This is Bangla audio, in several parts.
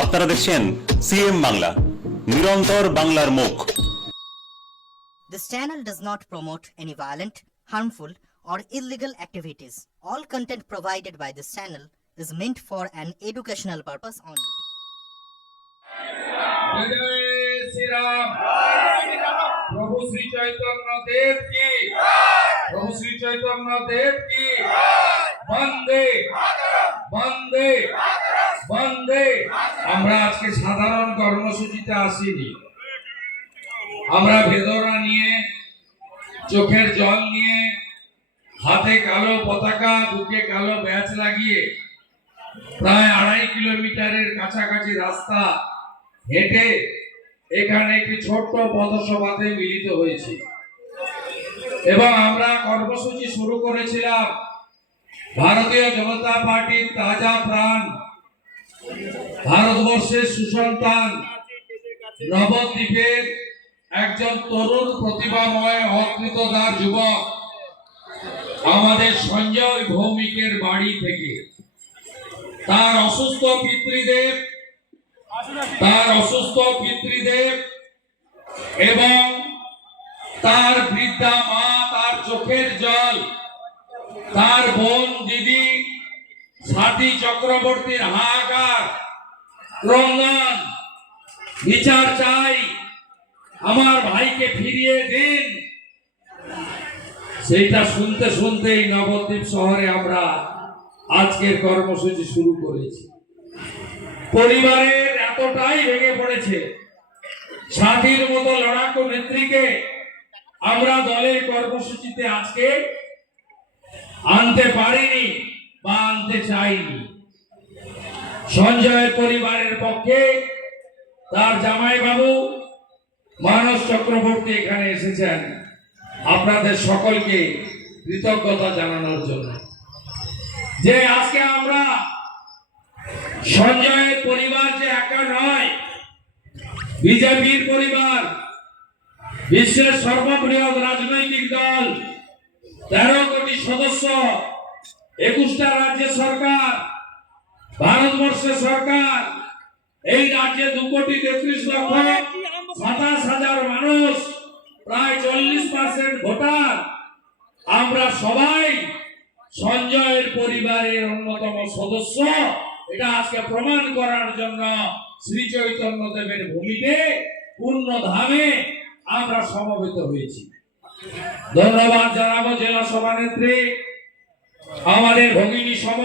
আপনারা দেখছেন সিএম বাংলা, নিরন্তর বাংলার মুখ। This channel does not promote any violent, harmful, or illegal activities. All content provided by this channel is meant for an educational purpose only. जय श्री राम। प्रभु श्री चैतन्य देव की, प्रभु श्री चैतन्य देव की वंदे वंदे वंदे। আমরা আজকে সাধারণ কর্মসূচিতে আসিনি। আমরা বেদনা নিয়ে, চোখের জল নিয়ে, হাতে কালো পতাকা, বুকে কালো ব্যাজ লাগিয়ে প্রায় 2.5 কিলোমিটারের কাছাকাছি রাস্তা হেঁটে এখানে একটি ছোট্ট পথসভাতে মিলিত হয়েছি এবং আমরা কর্মসূচি শুরু করেছিলাম ভারতীয় জনতা পার্টির তাজা প্রাণ, ভারতবর্ষের সুসন্তান, নবদ্বীপের একজন তরুণ প্রতিভাময় অকৃতদার যুবক আমাদের সঞ্জয় ভৌমিকের বাড়ি থেকে তার অসুস্থ পিতৃদেব এবং তার বৃদ্ধা মা, তার চোখের জল, তার বোন দিদি সাথী চক্রবর্তীর হাহাকার, ক্রন্দন, বিচার চাই, আমার ভাইকে ফিরিয়ে দিন, সেইটা শুনতে শুনতেই নবদ্বীপ শহরে আমরা আজকের কর্মসূচি শুরু করেছি। পরিবারের এতটাই ভেঙে পড়েছে, সাথীর মতো লড়াকু নেত্রীকে আমরা দলের কর্মসূচিতে আজকে আনতে পারিনি বা আনতে চাইনি। সঞ্জয়ের পরিবারের পক্ষে তার জামাইবাবু মানস চক্রবর্তী এখানে এসেছেন আপনাদের সকলকে কৃতজ্ঞতা জানানোর জন্য যে আজকে আমরা সঞ্জয়ের পরিবার যে একা নয়, বিজেপির পরিবার, বিশ্বের সর্ববৃহৎ রাজনৈতিক দল, 13 কোটি সদস্য, 21টা রাজ্য সরকার, ভারতবর্ষের সরকার, এই রাজ্যে 2,33,27,000 মানুষ, প্রায় 40% ভোটার, আমরা সবাই সঞ্জয়ের পরিবারের অন্যতম সদস্য। এটা আজকে প্রমাণ করার জন্য শ্রী চৈতন্য দেবের ভূমিতে পূর্ণ ধামে আমরা সমবেত হয়েছি। ধন্যবাদ জানাবো জেলা সভানেত্রী আমাদের ভগিনী সম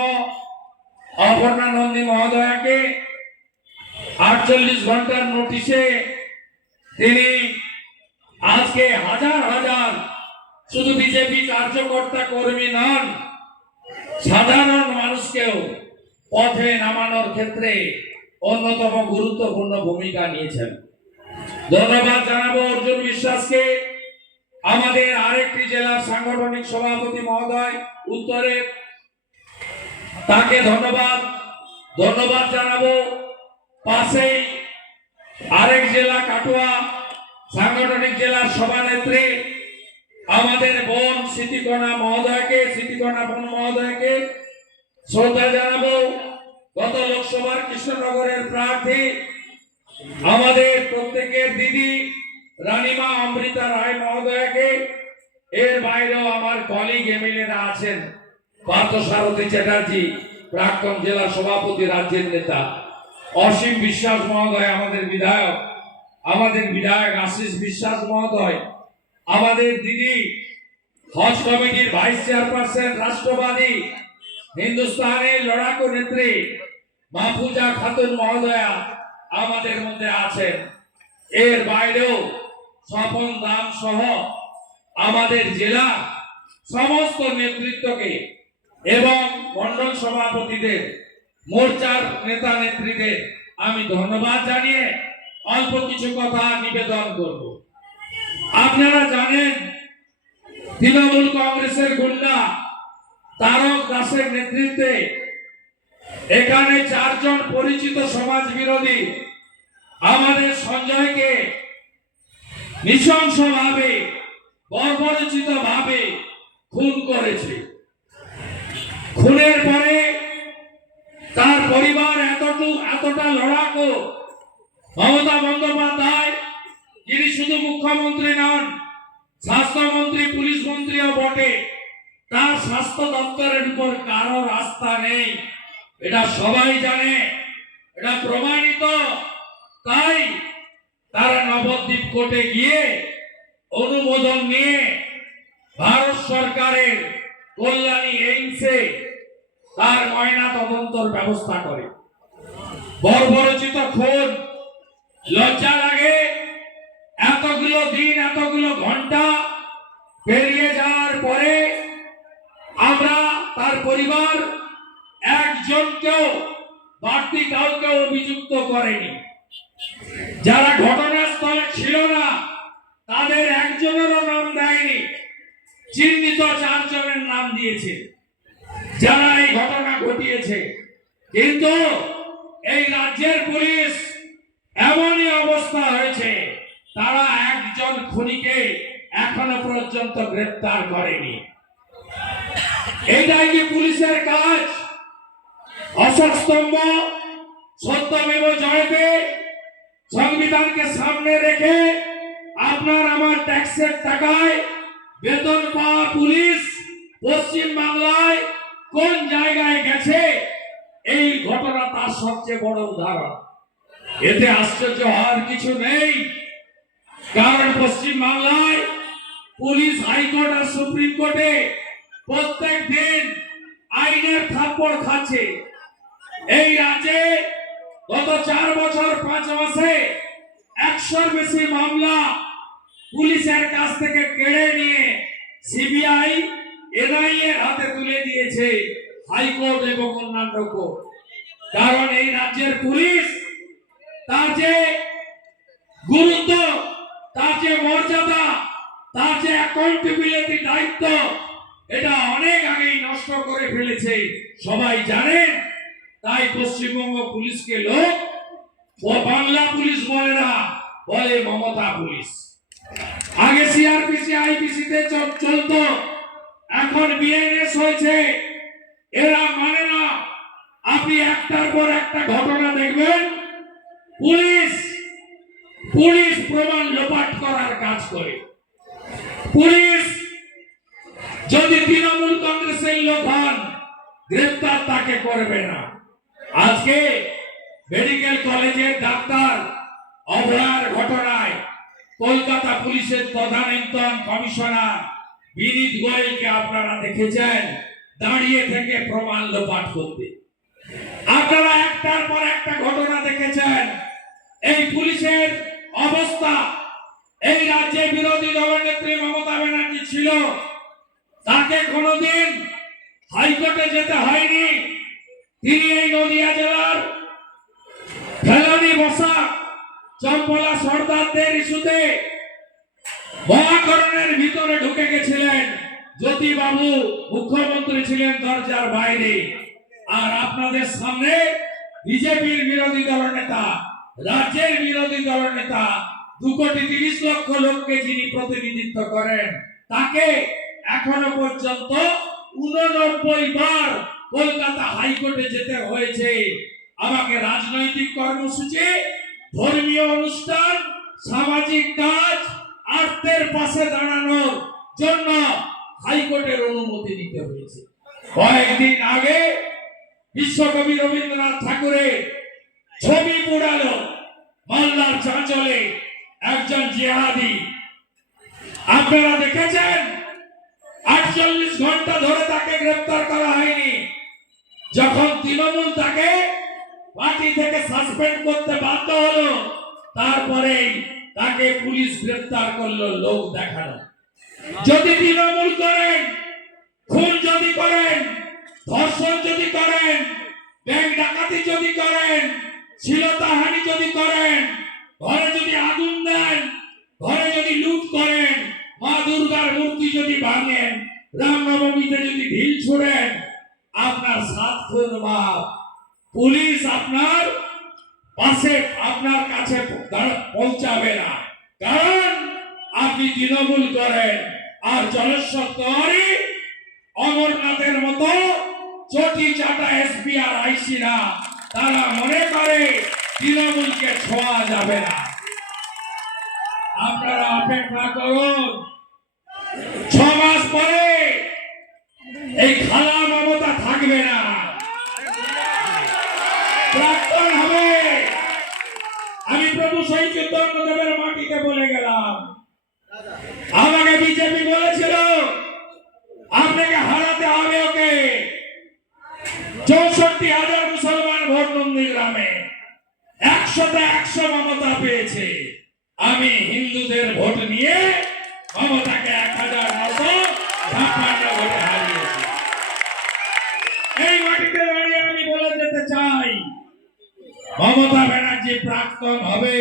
অপর্ণা নন্দী মহোদয়াকে। 48 ঘন্টার নোটিশে তিনি আজকে হাজার হাজার শুধু বিজেপি কার্যকর্তা কর্মী নন, সাধারণ মানুষকেও পথে নামানোর ক্ষেত্রে অন্যতম গুরুত্বপূর্ণ ভূমিকা নিয়েছেন। ধন্যবাদ জানাবো অর্জুন বিশ্বাসকে, আমাদের আরেকটি জেলার সাংগঠনিক সভাপতি মহোদয় উত্তরে, তাকে ধন্যবাদ জানাবো। পাশেই আরেক জেলা কাটুয়া সাংগঠনিক জেলার সভানেত্রী আমাদের বোন স্মৃতিকণা বোন মহোদয়কে শ্রদ্ধা জানাবো। গত লোকসভার কৃষ্ণনগরের প্রার্থী আমাদের প্রত্যেকের দিদি রানীমা অমৃতা রায় মহোদয়কে। এর বাইরেও আমার কলিগ এমএলএরা আছেন, পার্থসারথী চ্যাটার্জি প্রাক্তন জেলা সভাপতি, রাজ্যের নেতা, অসীম বিশ্বাস মহোদয় আমাদের বিধায়ক আশিস বিশ্বাস মহোদয়, আমাদের দিদি হজ কমিটির ভাইস চেয়ারপারসন, রাষ্ট্রবাদী হিন্দুস্তানের লড়াকু নেত্রী মাহফুজা খাতুন মহোদয়া আমাদের মধ্যে আছেন। এর বাইরেও স্বপন দাম সহ আমাদের জেলা সমস্ত নেতৃত্বকে এবং মন্ডল সভাপতিদের, মোর্চার নেতা নেত্রীদের আমি ধন্যবাদ জানিয়ে অল্প কিছু কথা নিবেদন করব। আপনারা জানেন তৃণমূল কংগ্রেসের গুন্ডা তারক দাসের নেতৃত্বে এখানে 4 জন পরিচিত সমাজ বিরোধী আমাদের সঞ্জয়কে নৃশংসভাবে, বর্বরোচিতভাবে খুন করেছে। খুনের পরে তার পরিবার এতটা লড়াকু। মমতা বন্দ্যোপাধ্যায় যিনি শুধু মুখ্যমন্ত্রী নন, স্বাস্থ্যমন্ত্রী, পুলিশ মন্ত্রীও বটে, তার স্বাস্থ্য দপ্তরের উপর কারোর আস্থা নেই, এটা সবাই জানে, এটা প্রমাণিত। তাই তারা নবদ্বীপ কোর্টে গিয়ে অনুমোদন নিয়ে ভারত সরকারের কল্যাণী এইমসে তার ময়না তদন্তর ব্যবস্থা করে। বর্বরচিত খুন, লজ্জা লাগে। এতগুলো দিন, এতগুলো ঘন্টা পেরিয়ে যাওয়ার পরে আমরা তার পরিবার একজনকেও, বাড়তি কাউকে অভিযুক্ত করেনি। যারা ঘটনাস্থলে ছিল না তাদের একজনেরও নাম দেয়নি, চিহ্নিত 4 জনের নাম দিয়েছে যারা এই ঘটনা ঘটিয়েছে। কিন্তু এই রাজ্যের পুলিশ এমনই অবস্থা হয়েছে, তারা একজন খুনিকে এখনো পর্যন্ত গ্রেফতার করেনি। এটাই কি পুলিশের কাজ? অশোক স্তম্ভ, সত্যমেব জয়তে, সংবিধানকে সামনে রেখে আপনার আমার ট্যাক্সের টাকায় বেতন পাওয়া পুলিশ পশ্চিম বাংলায় কোন জায়গায় গেছে, এই ঘটনা তার সবচেয়ে বড় উদাহরণ। এতে আশ্চর্য হওয়ার কিছু নেই, কারণ পশ্চিম বাংলায় পুলিশ হাইকোর্ট আর সুপ্রিম কোর্টে প্রত্যেক দিন আইনের থাপ্পড় খাচ্ছে। এই রাজ্যে গত 4 বছর 5 মাসে 100-র বেশি মামলা পুলিশের কাছ থেকে কেড়ে নিয়ে সিবিআই, এনআইএ এর হাতে তুলে দিয়েছে হাইকোর্ট এবং অন্যান্য কোর্ট। কারণ এই রাজ্যের পুলিশ তার যে গুরুত্ব, তার যে মর্যাদা, তার যে অ্যাকাউন্টেবিলিটি দায়িত্ব, এটা অনেক আগেই নষ্ট করে ফেলেছে, সবাই জানেন। তাই পশ্চিমবঙ্গ পুলিশকে লোক বাংলা পুলিশ বলে না, বলে মমতা পুলিশ। আগে সিআরপিসি, আইপিসি তে চলতো, এখন বিএনএস হয়েছে। এরা মানে না। আপনি একটার পর একটা ঘটনা দেখবেন, পুলিশ প্রমাণ লোপাট করার কাজ করে। পুলিশ যদি তৃণমূল কংগ্রেসের লোক হন, গ্রেফতার তাকে করবে না। আজকে মেডিকেল কলেজের ডাক্তার অভয়ার ঘটনায় কলকাতা পুলিশের তদানীন্তন কমিশনার বিনীত গোয়েলকে আপনারা দেখেছেন দাঁড়িয়ে থেকে প্রমাণ লোপাট করতে। আপনারা একটার পর একটা ঘটনা দেখেছেন। এই পুলিশের অবস্থা, এই রাজ্যে বিরোধী দলনেত্রী মমতা ব্যানার্জি ছিল, তাকে কোনোদিন হাইকোর্টে যেতে হয়নি। তিনি এই নদিয়া জেলার ফেলানি বসা চম্পলা সর্দারদের ইস্যুতে মহাকরণের ভিতরে ঢুকে গেছিলেন। জ্যোতিবাবু মুখ্যমন্ত্রী ছিলেন দরজার বাইরে, আর আপনাদের সামনে বিজেপির বিরোধী দলনেতা, রাজ্যের বিরোধী দলনেতা, 2,30,00,000 লোককে যিনি প্রতিনিধিত্ব করেন, তাকে এখনো পর্যন্ত 89 বার কলকাতা হাইকোর্টে যেতে হয়েছে। আমাকে রাজনৈতিক কর্মসূচি, ধর্মীয় অনুষ্ঠান, সামাজিক কাজ, আর্তের পাশে দাঁড়ানোর জন্য হাইকোর্টের অনুমতি নিতে হয়েছে। কয়েকদিন আগে বিশ্বকবি রবীন্দ্রনাথ ঠাকুরের ছবি পোড়ালো মালদার চাঁচলে একজন জিহাদি। আপনারা দেখেছেন 48 ঘন্টা ধরে তাকে গ্রেফতার করা হয়নি। যখন তৃণমূল তাকে পার্টি থেকে সাসপেন্ড করতে বাধ্য হলো, তারপরে তাকে পুলিশ গ্রেফতার করলো লোক দেখানো। যদি তৃণমূল করেন, খুন যদি করেন, ধর্ষণ যদি করেন, ব্যাংক ডাকাতি যদি করেন, শ্লীলতাহানি যদি করেন, ঘরে যদি আগুন দেন, ঘরে যদি লুট করেন, মা দুর্গার মূর্তি যদি ভাঙেন, রামনবমীতে যদি ঢিল ছুড়েন, আপনার 7 খুন মাপ। পুলিশ আপনার পাশে, আপনার কাছে পৌঁছাবে না, কারণ আপনি তৃণমূল করেন। আর জলেশ্বর তেওয়ারি, অমরনাথের মতো চটি চাটা এসপি আর আইসিরা তারা মনে করে তৃণমূলকে ছোঁয়া যাবে না। আপনারা অপেক্ষা করুন, 6 মাস পরে এই খালা মমতা থাকবে না, প্রাক্তন হবে। আমি প্রভু শহীদ চৈতন্যদেবের মাটিতে বলে গেলাম, আমাকে বিজেপি বলেছিল আপনাকে হারাতে হবে ওকে। 64,000 মুসলমান ভোট নন্দীগ্রামে, 100তে 100 মমতা পেয়েছে। আমি হিন্দুদের ভোট নিয়ে মমতাকে 1956 ভোটে হারিয়েছি। এই মাটিতে দাঁড়িয়ে আমি বলে যেতে চাই, মমতা ব্যানার্জি প্রাক্তন হবে।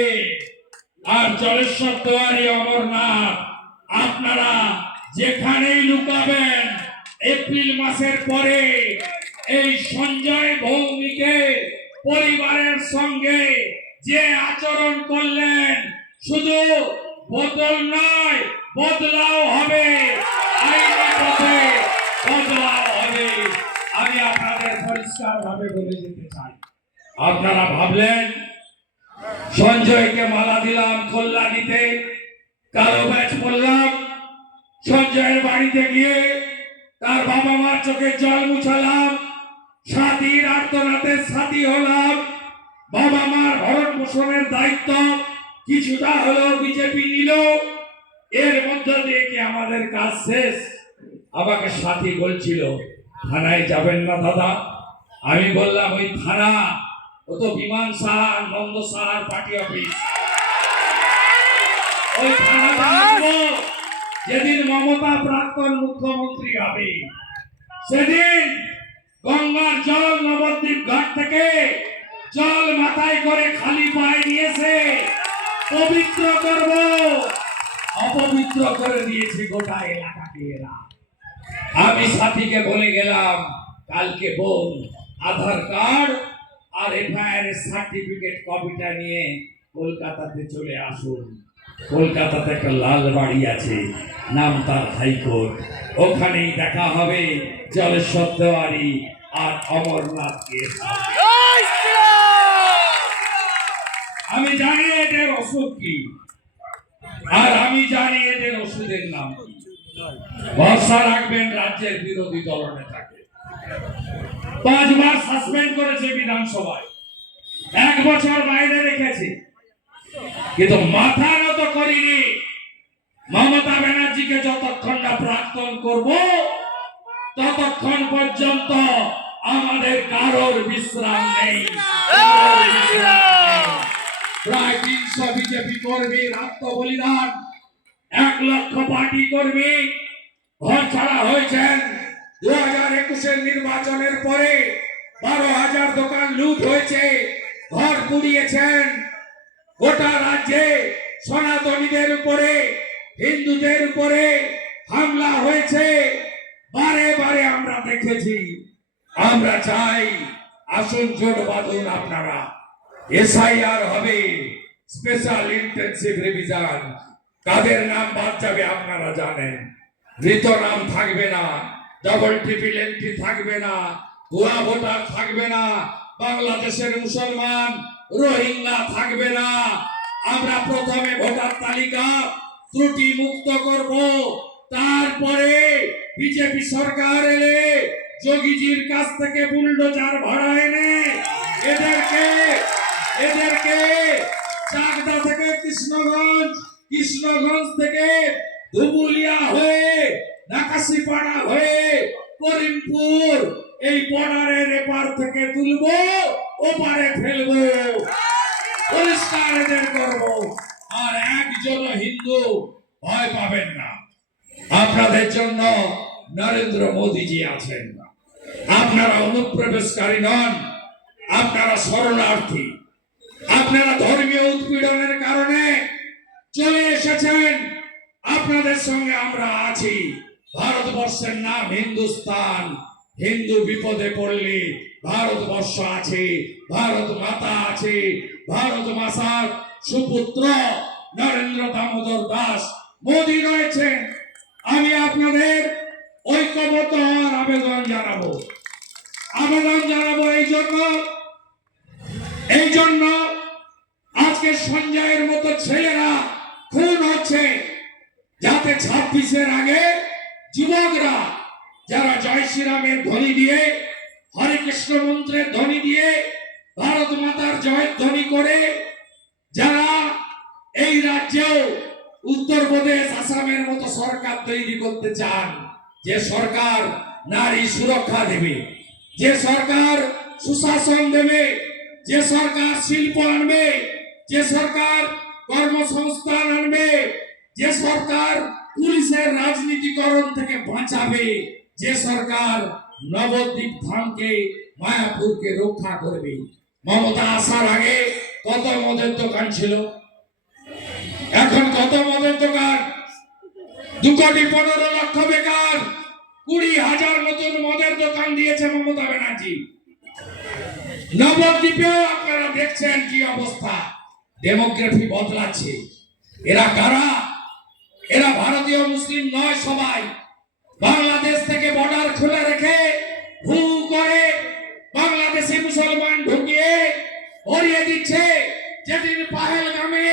আর জলেশ্বর দুয়ারি, অমরনাথ আপনারা যেখানেই লুকাবেন, এপ্রিল মাসের পরে এই সঞ্জয় ভৌমিকে পরিবারের সঙ্গে যে আচরণ করলেন, শুধু বদল নয়, বদলাও হবে, আইনি পথে বদলাও হবে। আমি আপনাদের পরিষ্কার ভাবে বলে যেতে চাই, আপনারা ভাবলেন সঞ্জয়কে মালা দিলাম কল্যাণীতে, কালো ব্যাচ পড়লাম, সঞ্জয়ের বাড়িতে গিয়ে তার বাবা মার চোখে জল মুছালাম, সাথীর আর্তনাদের সাথী হলাম, বাবা মার ভরণ পোষণের দায়িত্ব কিছুটা হলেও বিজেপি নিল। এর মধ্য দিয়ে কি আমাদের কাজ শেষ? আমাকে সাথী বলছিল থানায় যাবেন না দাদা। আমি বললাম ওই থানা, ও তো বিমান সাহার, নন্দ সাহার পার্টি অফিস। ওই থানাতে যেদিন মমতা প্রাক্তন মুখ্যমন্ত্রী হবে, সেদিন গঙ্গার জল নবদ্বীপ ঘাট থেকে জল মাথায় করে খালি পায়ে নিয়েছে, পবিত্র করব, অপবিত্র করে দিয়েছে গোটা এলাকাকে এরা। আমি সাথীকে বলে গেলাম, কালকে বোন আধার কার্ড আর এফআইআর সার্টিফিকেট কপিটা নিয়ে কলকাতাতে চলে আসুন। কলকাতাতে একটা লাল বাড়ি আছে, নাম তার হাইকোর্ট, ওখানেই দেখা হবে জলেশ্বর দেওয়ারি আর অমরনাথ কেস। আমি জানি এদের ওষুধ কি, আর আমি জানি এদের ওষুধের নাম কি। ভরসা রাখবেন রাজ্যের বিরোধী দলনেতাকে। 5 বার সাসপেন্ড করেছে বিধানসভায়, 1 বছর বাইরে রেখেছে, কিন্তু মাথা নত করিনি। মমতা ব্যানার্জিকে যতক্ষণ না প্রাক্তন করব, ততক্ষণ পর্যন্ত আমাদের কারোর বিশ্রাম নেই। প্রায় 300 বিজেপি কর্মীর আত্মবলিদান, 1 লক্ষ পার্টি কর্মী ঘর ছাড়া হয়েছেন। 2021 নির্বাচনের পরে 12,000 দোকান লুট হয়েছে, ঘর পুড়িয়েছেন। গোটা রাজ্যে সনাতনীদের উপরে, হিন্দুদের উপরে হামলা হয়েছে, বারে বারে আমরা দেখেছি। আমরা চাই আসুন জোট বাঁধুন আপনারা, এসআইআর হবে, স্পেশাল ইন্টেনসিভ রিভিশন। কাদের নাম বাদ যাবে আপনারা জানেন, মৃত নাম থাকবে না, ডবল ট্রিপল এন্ট্রি থাকবে না, ভুয়া ভোটার থাকবে না, বাংলাদেশের মুসলমান রোহিঙ্গা থাকবে না। আমরা প্রথমে ভোটার তালিকা ত্রুটি মুক্ত করব, তারপরে বিজেপি সরকার এলে যোগীজির কাছ থেকে বুলডোজার ভাড়া এনে এদেরকে চাকদা থেকে কৃষ্ণগঞ্জ, কৃষ্ণগঞ্জ থেকে ধুবুলিয়া হয়ে, নাকাশিপাড়া হয়ে করিমপুর, এই বর্ডারের এপার থেকে তুলবো, ওপারে ফেলবো, পরিষ্কার এদের করবো। আর একজন হিন্দু ভয় পাবেন না, আপনাদের জন্য নরেন্দ্র মোদীজি আছেন। আপনারা অনুপ্রবেশকারী নন, আপনারা শরণার্থী। আপনারা ধর্মীয় উৎপীড়নের কারণে চলে এসেছেন, আপনাদের সঙ্গে আমরা আছি। ভারতবর্ষের নাম হিন্দুস্তান, হিন্দু বিপদে পড়লে ভারতবর্ষ আছে, ভারত মাতা আছে, ভারত মাতার সুপুত্র নরেন্দ্র দামোদর দাস মোদী রয়েছেন। আমি আপনাদের ঐক্যবদ্ধ হওয়ার আবেদন জানাবো এই জন্য, সঞ্জয়ের মতো ছেলেরা খুন হচ্ছে, যাতে 26-এর আগে যুবকরা যারা জয় শ্রীরামের ধ্বনি দিয়ে, হরে কৃষ্ণ মন্ত্রের ধ্বনি দিয়ে, ভারত মাতার জয়ের ধ্বনি করে যারা এই রাজ্যেও উত্তরপ্রদেশ, আসামের মতো সরকার তৈরি করতে চান, যে সরকার নারী সুরক্ষা দেবে, যে সরকার সুশাসন দেবে, যে সরকার শিল্প আনবে, যে সরকার কর্মসংস্থান আনবে, যে সরকার পুলিশের রাজনীতিকরণ থেকে বাঁচাবে, যে সরকার নবদ্বীপ ধামকে, মায়াপুরকে রক্ষা করবে। মমতা আসার আগে কত মদের দোকান ছিল, এখন কত মদের দোকান? 2,15,00,000 বেকার, 20,000 নতুন মদের দোকান দিয়েছে মমতা ব্যানার্জি। নবদ্বীপেও আপনারা দেখছেন কি অবস্থা, ডেমোগ্রাফি বদলাচ্ছে। এরা কারা? এরা ভারতীয় মুসলিম নয়, সবাই বাংলাদেশ থেকে বর্ডার খুলে রেখে হু করে বাংলাদেশি মুসলমান ঢুকিয়ে ভরিয়ে দিচ্ছে। যেদিন পাহেলগামে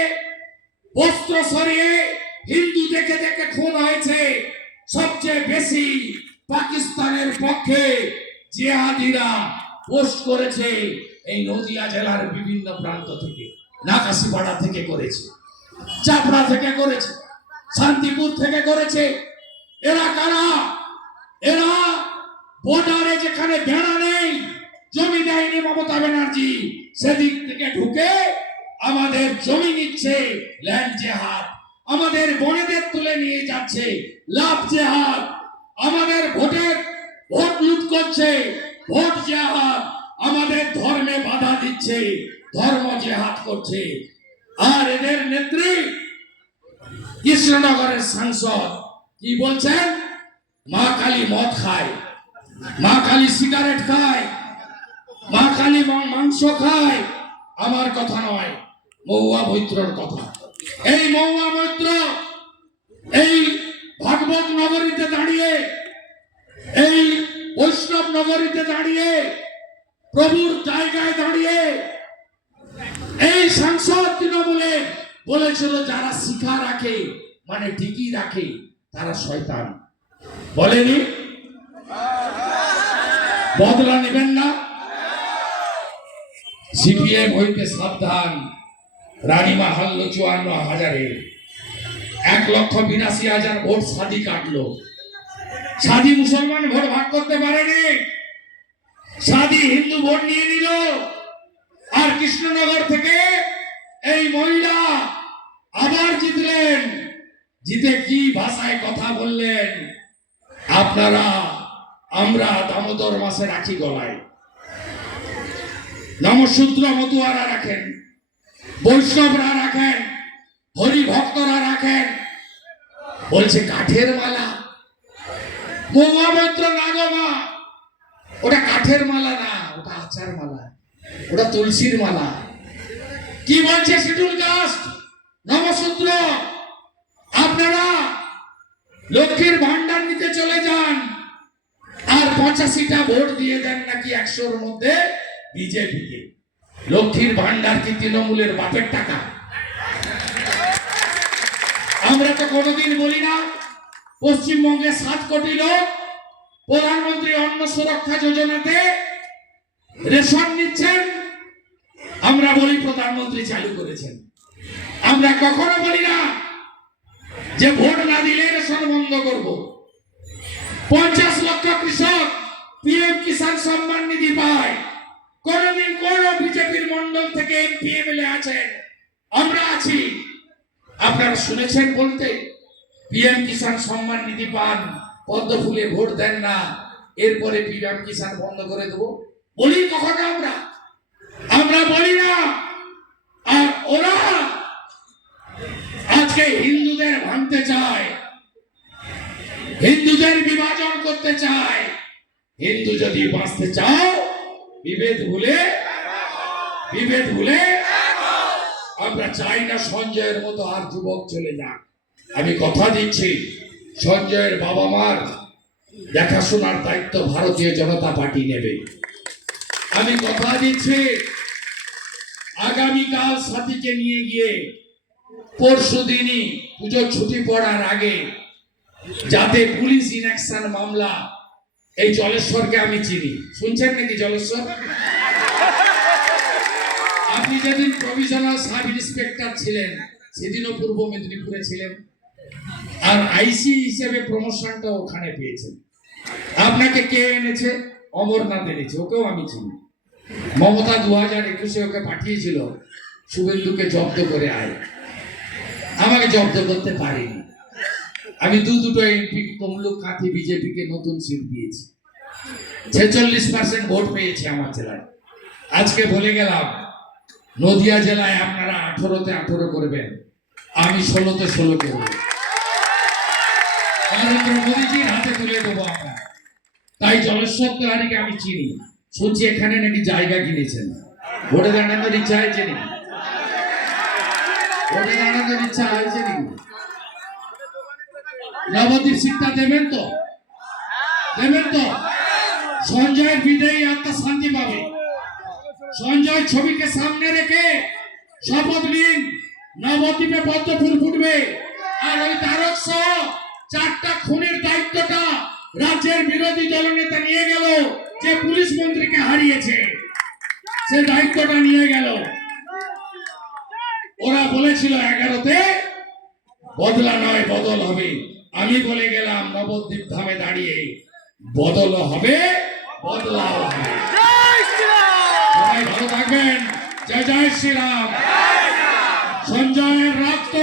বস্ত্র সরিয়ে হিন্দু দেখে দেখে খুন হয়েছে, সবচেয়ে বেশি পাকিস্তানের পক্ষে জিহাদিরা পোস্ট করেছে এই নদিয়া জেলার বিভিন্ন প্রান্ত থেকে, নাকাশিপাড়া থেকে করেছে, চাপড়া থেকে করেছে, শান্তিপুর থেকে করেছে। এরা কারা? এরা বর্ডারে যেখানে বেড়া নেই, জমি দেয়নি মমতা ব্যানার্জি, সেদিক থেকে ঢুকে আমাদের জমি নিচ্ছে, ল্যান্ড জেহাদ। আমাদের বনেদের তুলে নিয়ে যাচ্ছে, লাভ জেহাদ। আমাদের ভোট লুট করছে, ভোট জেহাদ। আমাদের ধর্মে বাধা দিচ্ছে, ধর্ম জেহাদ করছে। আর এদের নেত্রী কৃষ্ণনগরের সাংসদ কি বলছেন? মা কালী মদ খায়, মা কালী সিগারেট খায়, মা কালী মাংস খায়। আমার কথা নয়, মহুয়া মৈত্রর কথা। এই মহুয়া মৈত্র এই ভাগবত নগরীতে দাঁড়িয়ে, এই বৈষ্ণব নগরীতে দাঁড়িয়ে, প্রভুর জায়গায় দাঁড়িয়ে এই সাংসদ তৃণমূলে বলেছিল যারা শিখা রাখে, মানে টিকি রাখে, তারা শয়তান। বলেনি? বদলা নেবেন না? সিপিএম হইতে সাবধান। রানীমা হারলো 54,000-এ, 1,82,000 ভোট সাদি কাটলো। সাদি মুসলমান ভোট ভাগ করতে পারেনি, সাদি হিন্দু ভোট নিয়ে নিল। আর কৃষ্ণনগর থেকে এই মহিলা আবার জিতলেন। জিতে কি ভাষায় কথা বললেন? আপনারা, আমরা দামোদর মাসে রাখি গলায়, নমসূত্র মতুয়ারা রাখেন, বৈষ্ণবরা রাখেন, হরি ভক্তরা রাখেন। বলছে কাঠের মালা। মহুয়া মৈত্র না গো মা, ওটা কাঠের মালা না, ওটা আচার মালা, ওটা তুলসীর মালা। কি বলছে শিডিউল কাস্ট, নমসূত্র? আপনারা লক্ষ্মীর ভান্ডার নিতে চলে যান, আর 85টা ভোট দিয়ে দেন নাকি 100-র মধ্যে বিজেপিকে। লক্ষ্মীর ভান্ডার কি তৃণমূলের বাপের টাকা? আমরা তো কোনোদিন বলি না পশ্চিমবঙ্গে 7 কোটি লোক প্রধানমন্ত্রী অন্ন সুরক্ষা যোজনাতে রেশন নিচ্ছেন। আমরা বলি প্রধানমন্ত্রী চালু করেছেন। আমরা কখনো বলি না যে ভোট না দিলে রেশন বন্ধ করব। 50 লক্ষ কৃষক পিএম কিষাণ সম্মান নিধি পায়। কোনদিন কোন বিজেপির মন্ডল থেকে এমপি এমএলএ আছেন? আমরা আছি। আপনারা শুনেছেন বলতে পিএম কিষাণ সম্মান নিধি পান, পদ্ম ফুলে ভোট দেন না, এরপরে পিএম কিষাণ বন্ধ করে দেবো? বলি কখনো আমরা? আমরা বলি না। আর ওরা আজকে হিন্দুদের ভাঙতে চায়, হিন্দুদের বিভাজন করতে চায়। হিন্দু যদি বাঁচতে চাও, বিভেদ ভুলে আমরা চাই না সঞ্জয়ের মতো আর যুবক চলে যাক। আমি কথা দিচ্ছি, সঞ্জয়ের বাবা মার দেখাশোনার দায়িত্ব ভারতীয় জনতা পার্টি নেবে। আমি কথা দিচ্ছি, আগামীকাল সাথীকে নিয়ে গিয়ে পরশু দিনই পুজোর ছুটি পড়ার আগে যাতে পুলিশ ইনঅ্যাকশন মামলা, এই জলেশ্বরকে আমি চিনি, শুনছেন নাকি জলেশ্বর? আপনি যেদিন প্রভিশনাল সাব ইন্সপেক্টর ছিলেন সেদিনও পূর্ব মেদিনীপুরে ছিলেন, আর আইসি হিসেবে প্রমোশনটা ওখানে পেয়েছেন। আপনাকে কে এনেছে? অমরনাথ এনেছে, ওকেও আমি চিনি। মমতা 2021-এ ওকে পাঠিয়েছিল শুভেন্দুকে জব্দ করে আয়, আমাকে জব্দ করতে পারেনি। আমি দুটো এমপি তমলুক কাঁথি বিজেপিকে নতুন সিট দিয়েছি, 46% ভোট পেয়েছে আমার জেলায়। আজকে বলে গেলাম নদিয়া জেলায় আপনারা 18-তে 18 করবেন, আমি 16-তে 16 করব। নরেন্দ্র মোদীজির হাতে তুলে দেবো আমরা। তাই জলেশ্বর তিওয়ারিকে আমি চিনি, শুনছি এখানে নাকি জায়গা কিনেছেন। ভোটে দাঁড়ানোর ইচ্ছা হয়েছে নাকি? ভোটে দাঁড়ানোর ইচ্ছা হয়েছে নাকি? নবদ্বীপ সিটটা দেবেন তো? দেবেন তো? সঞ্জয়ের বিদায়ী আত্মা শান্তি পাবে। সঞ্জয় ছবিকে সামনে রেখে শপথ নিন, নবদ্বীপে পদ্ম ফুল ফুটবে। আর ওই তারক সহ 4টা খুনের দায়িত্বটা রাজ্যের বিরোধী দলনেতা নিয়ে গেল, যে পুলিশ মন্ত্রীকে হারিয়েছে সে দায়িত্বটা নিয়ে গেল। ওরা বলেছিল 11-তে বদলা নয় বদল হবে, আমি বলে গেলাম নবদ্বীপ ধামে দাঁড়িয়ে বদলও হবে, বদলাও হবে। সবাই ভালো থাকবেন। জয় জয় শ্রীরাম। সঞ্জয়ের রক্ত